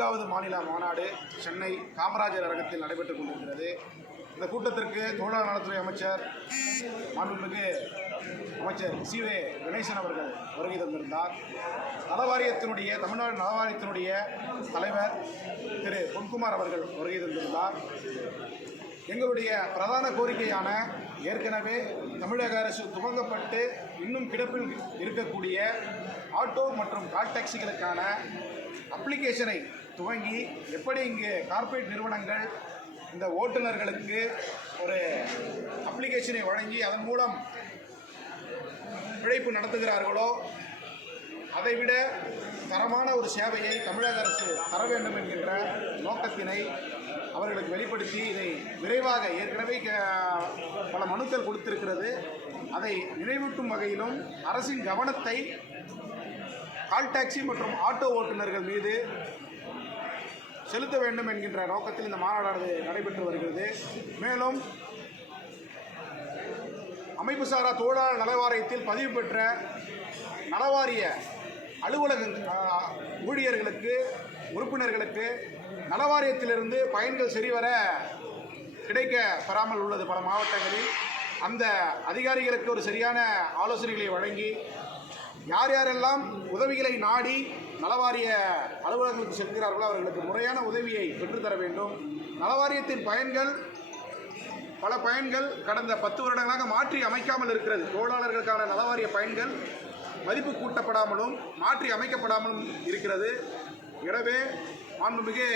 4வது மாநில மாநாடு சென்னை காமராஜர் அரங்கத்தில் நடைபெற்றுக் கொண்டிருக்கிறது. இந்த கூட்டத்திற்கு தொழிலாளர் நலத்துறை அமைச்சர் மாண்புமிகு அமைச்சர் சி.வே. கணேசன் அவர்கள் வருகை தந்திருந்தார். தமிழ்நாடு நலவாரியத்தினுடைய தலைவர் திரு பொன்குமார் அவர்கள் வருகை தந்திருந்தார். எங்களுடைய பிரதான கோரிக்கையான ஏற்கனவே தமிழக அரசு துவங்கப்பட்டு இன்னும் கிடப்பில் இருக்கக்கூடிய ஆட்டோ மற்றும் கால் டாக்ஸிகளுக்கான அப்ளிகேஷனை துவங்கி எப்படி இங்கு கார்ப்பரேட் நிறுவனங்கள் இந்த ஓட்டுநர்களுக்கு ஒரு அப்ளிகேஷனை வழங்கி அதன் மூலம் பிழைப்பு நடத்துகிறார்களோ அதைவிட தரமான ஒரு சேவையை தமிழக அரசு தர வேண்டும் என்கின்ற நோக்கத்தினை அவர்களுக்கு வெளிப்படுத்தி இதை விரைவாக ஏற்கனவே பல மனுக்கள் கொடுத்திருக்கிறது. அதை நினைவூட்டும் வகையிலும் அரசின் கவனத்தை கால் டாக்ஸி மற்றும் ஆட்டோ ஓட்டுநர்கள் மீது செலுத்த வேண்டும் என்கின்ற நோக்கத்தில் இந்த மாநாடானது நடைபெற்று வருகிறது. மேலும் அமைப்புசாரா தொழிலாளர் நலவாரியத்தில் பதிவு பெற்ற நலவாரிய அலுவலக ஊழியர்களுக்கு உறுப்பினர்களுக்கு நலவாரியத்திலிருந்து பயன்கள் சரிவர கிடைக்க பெறாமல் உள்ளது. பல மாவட்டங்களில் அந்த அதிகாரிகளுக்கு ஒரு சரியான ஆலோசனைகளை வழங்கி யார் யாரெல்லாம் உதவிகளை நாடி நலவாரிய அலுவலகங்களுக்கு செல்கிறார்களோ அவர்களுக்கு முறையான உதவியை பெற்றுத்தர வேண்டும். நலவாரியத்தின் பல பயன்கள் கடந்த 10 வருடங்களாக மாற்றி அமைக்காமல் இருக்கிறது. தொழிலாளர்களுக்கான நலவாரிய பயன்கள் மதிப்பு கூட்டப்படாமலும் மாற்றி அமைக்கப்படாமலும் இருக்கிறது. எனவே மாண்புமிகு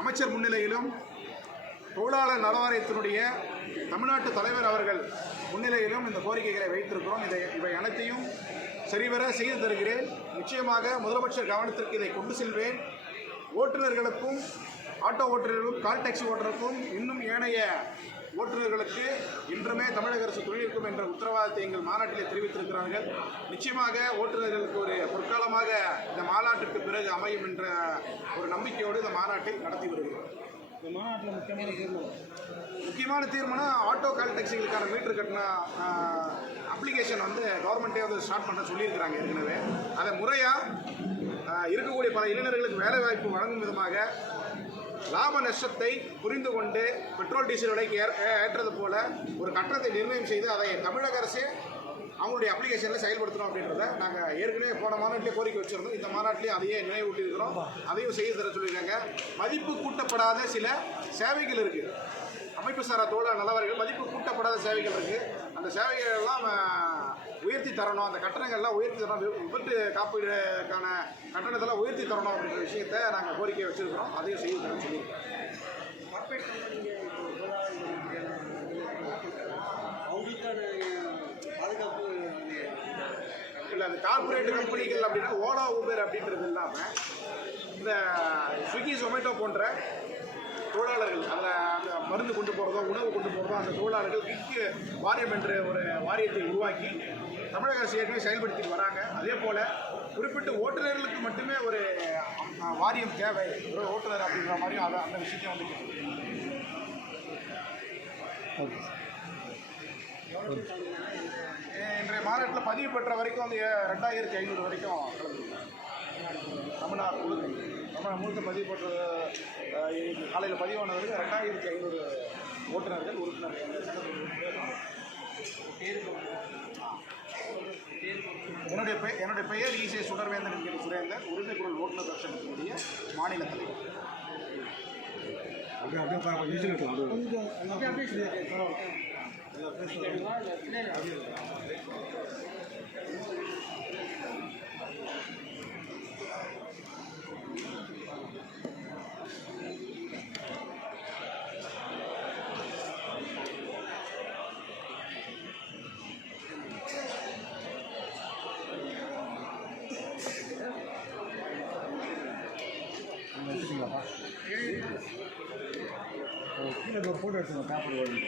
அமைச்சர் முன்னிலையிலும் தொழிலாளர் நலவாரியத்தினுடைய தமிழ்நாட்டு தலைவர் அவர்கள் முன்னிலையிலும் இந்த கோரிக்கைகளை வைத்திருக்கிறோம். இவை அனைத்தையும் சரிவர செய்து தருகிறேன். நிச்சயமாக முதலமைச்சர் கவனத்திற்கு இதை கொண்டு செல்வேன். ஓட்டுநர்களுக்கும் ஆட்டோ ஓட்டுநர்களுக்கும் கால் டாக்ஸி ஓட்டுநருக்கும் இன்னும் ஏனைய ஓட்டுநர்களுக்கு இன்றுமே தமிழக அரசு தொழிலிருக்கும் என்ற உத்தரவாதத்தை எங்கள் மாநாட்டிலே தெரிவித்திருக்கிறார்கள். நிச்சயமாக ஓட்டுநர்களுக்கு ஒரு பொற்காலமாக இந்த மாநாட்டிற்கு பிறகு அமையும் என்ற ஒரு நம்பிக்கையோடு இந்த மாநாட்டை நடத்தி வருகிறோம். இந்த மாநாட்டில் முக்கியமான தீர்மானம் ஆட்டோ கால் டாக்ஸிகளுக்கான மீட்டர் கட்டண அப்ளிகேஷன் கவர்மெண்ட்டே ஸ்டார்ட் பண்ண சொல்லியிருக்கிறாங்க ஏற்கனவே. அதை முறையாக இருக்கக்கூடிய பல இளைஞர்களுக்கு வேலைவாய்ப்பு வழங்கும் விதமாக லாப நஷ்டத்தை புரிந்து கொண்டு பெட்ரோல் டீசல் விலைக்கு ஏற்றது போல ஒரு கட்டணத்தை நிர்ணயம் செய்து அதை தமிழக அரசே அவங்களுடைய அப்ளிகேஷனில் செயல்படுத்தணும் அப்படின்றத நாங்கள் ஏற்கனவே போன மாநாட்டிலே கோரிக்கை வச்சுருந்தோம். இந்த மாநாட்டிலே அதையே நினைவூட்டியிருக்கிறோம். அதையும் செய்து தர சொல்லியிருக்காங்க. மதிப்பு கூட்டப்படாத சில சேவைகள் இருக்குது. அமைப்புசாரா தொழிலாளர் நலவாரிகள் மதிப்பு கூட்டப்படாத சேவைகள் இருக்குது. அந்த சேவைகள் எல்லாம் உயர்த்தி தரணும். அந்த கட்டணங்கள்லாம் உயர்த்தி தரணும். விபத்து காப்பீடுக்கான கட்டணத்தெல்லாம் உயர்த்தி தரணும் அப்படின்ற விஷயத்தை நாங்கள் கோரிக்கை வச்சுருக்கிறோம். அதையும் செய்து தரணும் சொல்லியிருக்கோம். அவங்களுக்கான பாதுகாப்பு இல்லை, அந்த கார்பரேட் கம்பெனிகள் அப்படின்னா ஓலா ஊபர் அப்படின்றது இல்லாமல் இந்த ஸ்விக்கி ஜொமேட்டோ போன்ற தொழிலாளர்கள் அந்த மருந்து கொண்டு போகிறதோ உணவு கொண்டு போகிறதோ அந்த தொழிலாளர்கள் கிக்கு வாரியம் என்ற ஒரு வாரியத்தை உருவாக்கி தமிழக அரசு ஏற்கனவே செயல்படுத்திட்டு வராங்க. அதே போல் குறிப்பிட்ட ஓட்டுநர்களுக்கு மட்டுமே ஒரு வாரியம் தேவை, ஒரு ஓட்டுநர் அப்படின்ற மாதிரியும் அந்த விஷயத்தையும் இன்றைய மாநாட்டில் பதிவு பெற்ற வரைக்கும் 2500 வரைக்கும் கலந்துருக்காங்க. தமிழ்நாடு முழுக்க பதிவு பெற்ற காலையில் பதிவானவர்கள் 2500 ஓட்டுநர்கள் உறுப்பினர்கள். என்னுடைய பெயர் ஈசே சுடர்வேந்தன் என்கிற சுரேந்தர், உரிமை குரல் ஓட்டுநர் தர்ஷனத்தினுடைய மாநில தலைவர். கீழே ஒரு ஃபோட்டோ எடுத்துங்க பேப்பர் வருது.